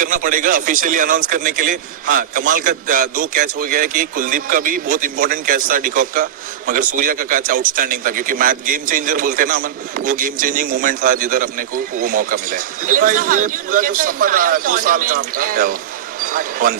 करना पड़ेगा officially announce करने के लिए। हाँ, कमाल का 2 कैच हो गया है कि कुलदीप का भी बहुत इंपॉर्टेंट कैच था डिकॉक का, मगर सूर्या का कैच आउटस्टैंडिंग था, क्योंकि मैच गेम चेंजर बोलते हैं ना अमन, वो गेम चेंजिंग मोमेंट था जिधर अपने को वो मौका मिला है। भाई ये पूरा जो सफर रहा है 2 साल का आपका, one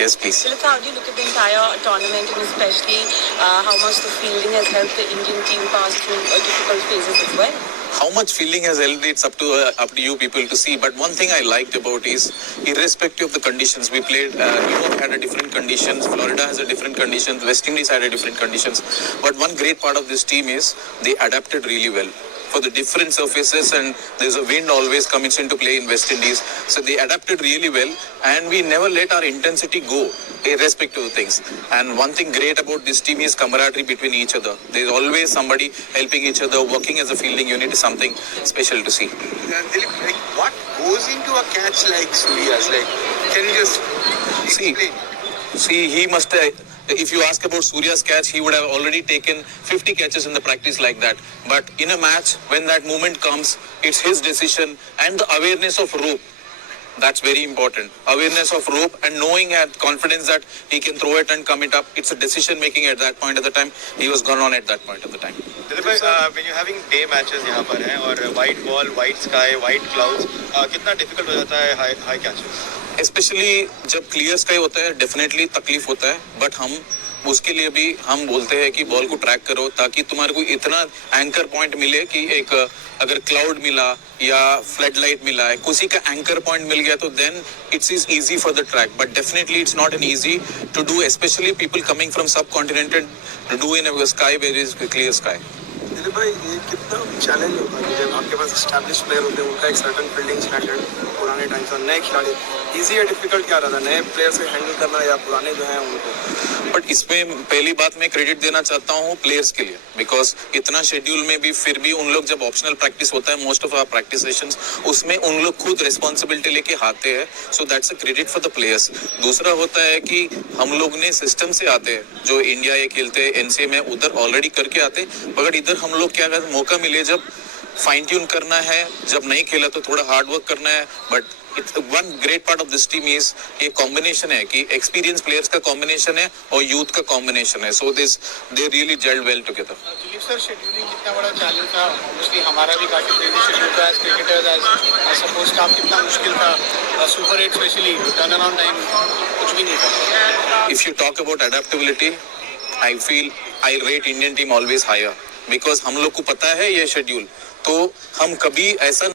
Yes, please. Philip, how do you look at the entire tournament, and especially how much the fielding has helped the Indian team pass through difficult phases as well? How much fielding has helped, it's up to you people to see. But one thing I liked about is, irrespective of the conditions, we played. Europe had a different conditions, Florida has a different conditions, West Indies had a different conditions. But one great part of this team is they adapted really well for the different surfaces, and there's a wind always comes into play in West Indies. So they adapted really well, and we never let our intensity go, irrespective of things. And one thing great about this team is camaraderie between each other. There's always somebody helping each other, working as a fielding unit is something special to see. Dilip, like what goes into a catch like Surya's? Like, can you just explain? See, he must. If you ask about Surya's catch, he would have already taken 50 catches in the practice like that. But in a match, when that moment comes, it's his decision, and the awareness of rope. That's very important. Awareness of rope and knowing and confidence that he can throw it and come it up. It's a decision making at that point of the time. He was gone on at that point of the time. Dilip bhai, when you're having day matches यहाँ पर हैं और white ball, white sky, white clouds, कितना difficult हो जाता है high catches? Specially जब clear sky होता है डेफिनेटली तकलीफ होता है, बट हम उसके लिए भी हम बोलते हैं कि बॉल को ट्रैक करो ताकि तुम्हारे को इतना एंकर पॉइंट मिले कि एक अगर क्लाउड मिला या फ्लड लाइट मिला है, किसी का एंकर पॉइंट मिल गया तो then it's is easy for the track, but definitely it's not an easy to do, specially people coming from subcontinent to do in a sky where is clear sky. Dilip भाई, ये कितना challenge होता है जब आपके पास establish player होते हैं, उनका एक सर्टन फील्डिंग स्टैंडर्ड पुराने टाइम से, नए खिलाड़ी इजी या डिफिकल्ट क्या रहता है नए प्लेयर से हैंडल करना या पुराने जो हैं उनको? बट इसमें पहली बात मैं क्रेडिट देना चाहता हूँ प्लेयर्स के लिए, बिकॉज इतना शेड्यूल में भी फिर भी उन लोग जब ऑप्शनल प्रैक्टिस होता है most of our practice sessions, उसमें उन लोग खुद रिस्पॉन्सिबिलिटी लेके आते हैं, so that's a credit for the players. दूसरा होता है कि हम लोग ने सिस्टम से आते हैं, जो इंडिया ये खेलते हैं एनसीए में उधर ऑलरेडी करके आते, मगर इधर हम लोग क्या करते, मौका मिले जब फाइन ट्यून करना है, जब नहीं खेला तो थोड़ा हार्ड वर्क करना है। But one great part of this team is ये कॉम्बिनेशन है कि एक्सपीरियंस प्लेयर्स का कॉम्बिनेशन है और यूथ का कॉम्बिनेशन है, so this they really gelled well together. Dilip sir, scheduling कितना बड़ा चैलेंज था? ऑब्वियसली हमारा भी काफी बिजी शेड्यूल था as cricketers, as support staff, कितना मुश्किल था? Super 8 specially turn around time कुछ भी नहीं था। If you talk about adaptability, I feel I rate Indian team always higher, because हम लोग को पता है ये शेड्यूल, तो हम कभी ऐसा